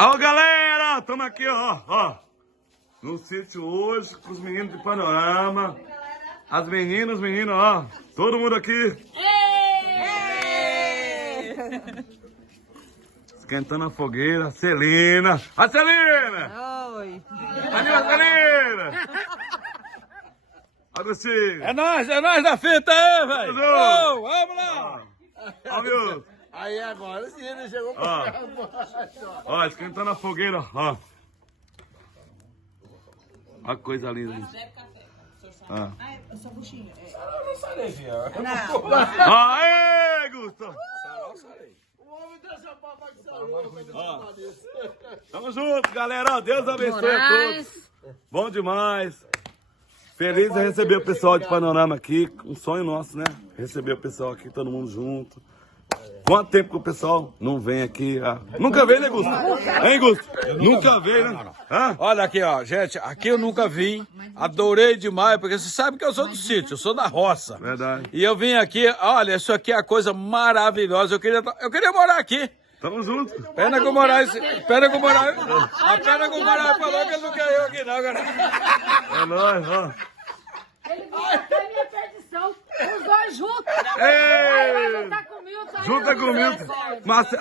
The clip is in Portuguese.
Ó, galera, estamos aqui, ó, no sítio hoje com os meninos de Panorama. As meninas, os meninos, ó, todo mundo aqui. Esquentando a fogueira. Celina. A Celina! Oi. Ali a Celina! Agostinho. É nós da fita aí, velho! Ô, Vamos lá! Ó, viu? Aí agora sim, ele chegou Ó. pra cá. Ó, esquentando a fogueira, ó. Olha que coisa linda. Ó. Aê, Gustavo! O homem dessa papa de saúde. Tamo junto, galera. Ó, Deus abençoe a todos. Bom demais. Feliz em receber o pessoal de Panorama aqui. Um sonho nosso, né? Receber o pessoal aqui, todo mundo junto. Quanto tempo que o pessoal não vem aqui? Ah, nunca veio, né, Gusto? Hein, Gusto? Nunca veio, né? Hã? Olha aqui, ó, gente, aqui eu nunca vim, adorei demais, porque você sabe que eu sou do sítio, eu sou da roça. Verdade. E eu vim aqui, olha, isso aqui é a coisa maravilhosa, eu queria morar aqui. Tamo junto. Pena que o Moraes falou que ele não quer eu aqui não, cara. É nóis, ó. Ele viu até minha perdição, os dois juntos. Ei! Aí vai juntar comigo, tá? Junta comigo. Mas